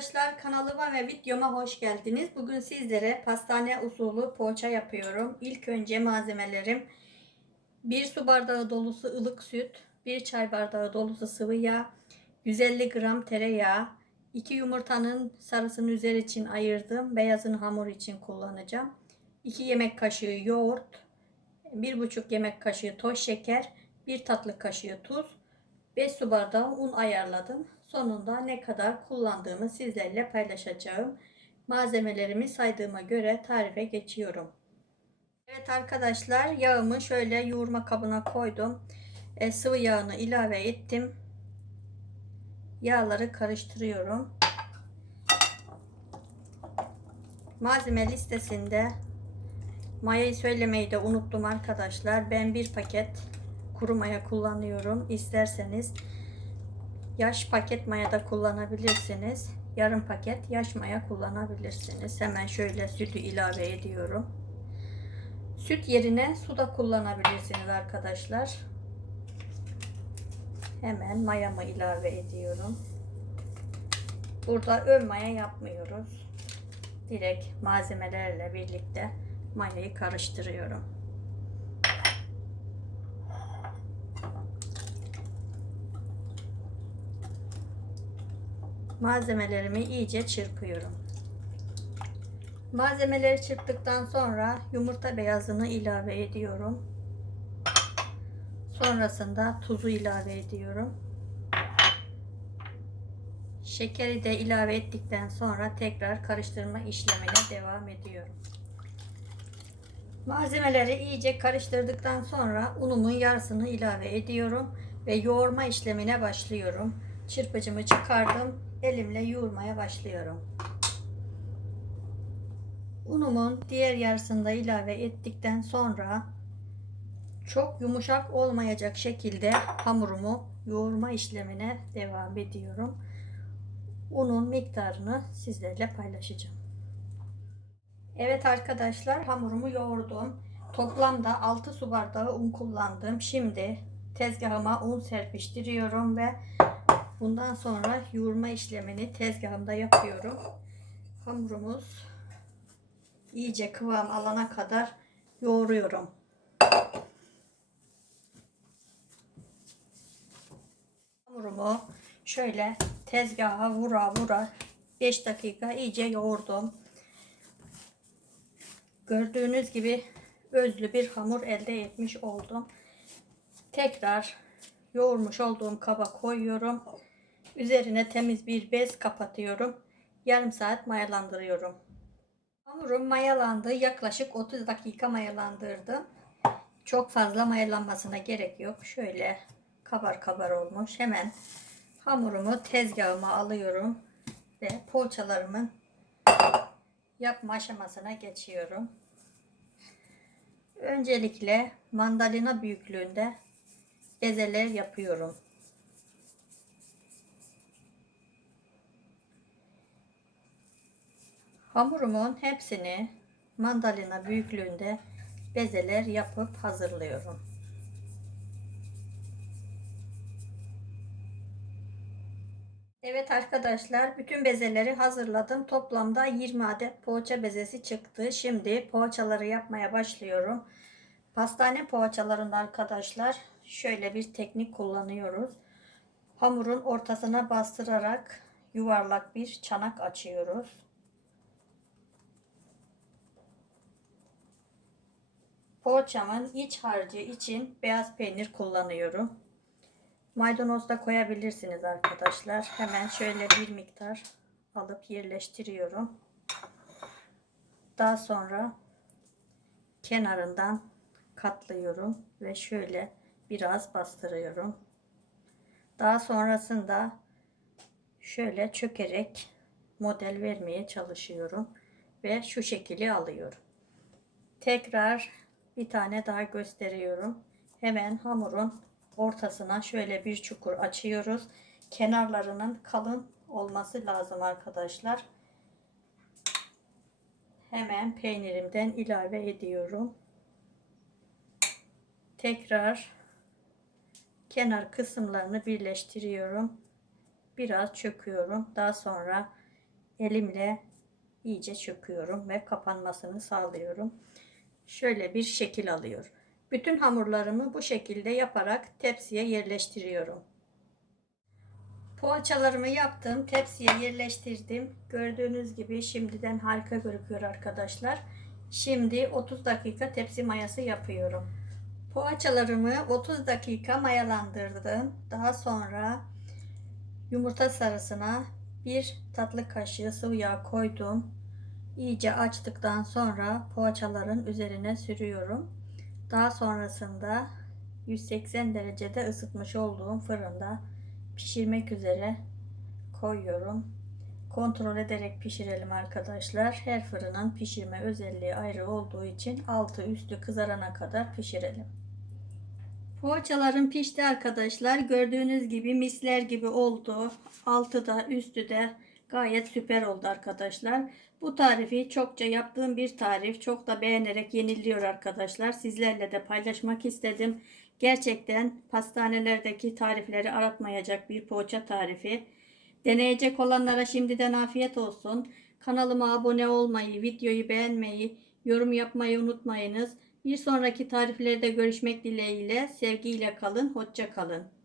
Arkadaşlar kanalıma ve videoma hoş geldiniz. Bugün sizlere pastane usulü poğaça yapıyorum. İlk önce malzemelerim 1 su bardağı dolusu ılık süt, 1 çay bardağı dolusu sıvı yağ, 150 gram tereyağı, 2 yumurtanın sarısını üzeri için ayırdım. Beyazını hamur için kullanacağım. 2 yemek kaşığı yoğurt, 1,5 yemek kaşığı toz şeker, 1 tatlı kaşığı tuz, 5 su bardağı un ayarladım. Sonunda ne kadar kullandığımı sizlerle paylaşacağım. Malzemelerimi saydığıma göre tarife geçiyorum. Evet arkadaşlar yağımı şöyle yoğurma kabına koydum. E, sıvı yağını ilave ettim. Yağları karıştırıyorum. Malzeme listesinde mayayı söylemeyi de unuttum arkadaşlar. Ben bir paket kuru maya kullanıyorum. İsterseniz yaş paket maya da kullanabilirsiniz. Yarım paket yaş maya kullanabilirsiniz. Hemen şöyle sütü ilave ediyorum. Süt yerine su da kullanabilirsiniz arkadaşlar. Hemen mayamı ilave ediyorum. Burada ön maya yapmıyoruz. Direkt malzemelerle birlikte mayayı karıştırıyorum. Malzemelerimi iyice çırpıyorum. Malzemeleri çırptıktan sonra yumurta beyazını ilave ediyorum. Sonrasında tuzu ilave ediyorum. Şekeri de ilave ettikten sonra tekrar karıştırma işlemine devam ediyorum. Malzemeleri iyice karıştırdıktan sonra unumun yarısını ilave ediyorum ve yoğurma işlemine başlıyorum. Çırpıcımı çıkardım. Elimle yoğurmaya başlıyorum. Unumun diğer yarısını da ilave ettikten sonra çok yumuşak olmayacak şekilde hamurumu yoğurma işlemine devam ediyorum. Unun miktarını sizlerle paylaşacağım. Evet arkadaşlar hamurumu yoğurdum. Toplamda 6 su bardağı un kullandım. Şimdi tezgahıma un serpiştiriyorum ve bundan sonra yoğurma işlemini tezgahımda yapıyorum. Hamurumuz iyice kıvam alana kadar yoğuruyorum. Hamurumu şöyle tezgaha vura vura 5 dakika iyice yoğurdum. Gördüğünüz gibi özlü bir hamur elde etmiş oldum. Tekrar yoğurmuş olduğum kaba koyuyorum. Üzerine temiz bir bez kapatıyorum. Yarım saat mayalandırıyorum. Hamurum mayalandı. Yaklaşık 30 dakika mayalandırdım. Çok fazla mayalanmasına gerek yok. Şöyle kabar kabar olmuş. Hemen hamurumu tezgahıma alıyorum ve poğaçalarımın yapma aşamasına geçiyorum. Öncelikle mandalina büyüklüğünde bezeler yapıyorum. Hamurumun hepsini mandalina büyüklüğünde bezeler yapıp hazırlıyorum. Evet arkadaşlar bütün bezeleri hazırladım. Toplamda 20 adet poğaça bezesi çıktı. Şimdi poğaçaları yapmaya başlıyorum. Pastane poğaçalarında arkadaşlar şöyle bir teknik kullanıyoruz. Hamurun ortasına bastırarak yuvarlak bir çanak açıyoruz. Poğaçamın iç harcı için beyaz peynir kullanıyorum. Maydanoz da koyabilirsiniz arkadaşlar. Hemen şöyle bir miktar alıp yerleştiriyorum. Daha sonra kenarından katlıyorum ve şöyle biraz bastırıyorum. Daha sonrasında şöyle çökerek model vermeye çalışıyorum ve şu şekli alıyorum. Tekrar bir tane daha gösteriyorum. Hemen hamurun ortasına şöyle bir çukur açıyoruz. Kenarlarının kalın olması lazım arkadaşlar. Hemen peynirimden ilave ediyorum. Tekrar kenar kısımlarını birleştiriyorum. biraz çöküyorum. Daha sonra elimle iyice çöküyorum ve kapanmasını sağlıyorum. Şöyle bir şekil alıyor. Bütün hamurlarımı bu şekilde yaparak tepsiye yerleştiriyorum. Poğaçalarımı yaptım. Tepsiye yerleştirdim. Gördüğünüz gibi şimdiden harika görünüyor arkadaşlar. Şimdi 30 dakika tepsi mayası yapıyorum. Poğaçalarımı 30 dakika mayalandırdım. Daha sonra yumurta sarısına bir tatlı kaşığı sıvı yağ koydum. İyice açtıktan sonra poğaçaların üzerine sürüyorum. Daha sonrasında 180 derecede ısıtmış olduğum fırında pişirmek üzere koyuyorum. Kontrol ederek pişirelim arkadaşlar. Her fırının pişirme özelliği ayrı olduğu için altı üstü kızarana kadar pişirelim. Poğaçalarım pişti arkadaşlar. Gördüğünüz gibi misler gibi oldu. Altı da üstü de gayet süper oldu arkadaşlar. Bu tarifi çokça yaptığım bir tarif. Çok da beğenerek yeniliyor arkadaşlar. Sizlerle de paylaşmak istedim. Gerçekten pastanelerdeki tarifleri aratmayacak bir poğaça tarifi. Deneyecek olanlara şimdiden afiyet olsun. Kanalıma abone olmayı, videoyu beğenmeyi, yorum yapmayı unutmayınız. Bir sonraki tariflerde görüşmek dileğiyle sevgiyle kalın, hoşça kalın.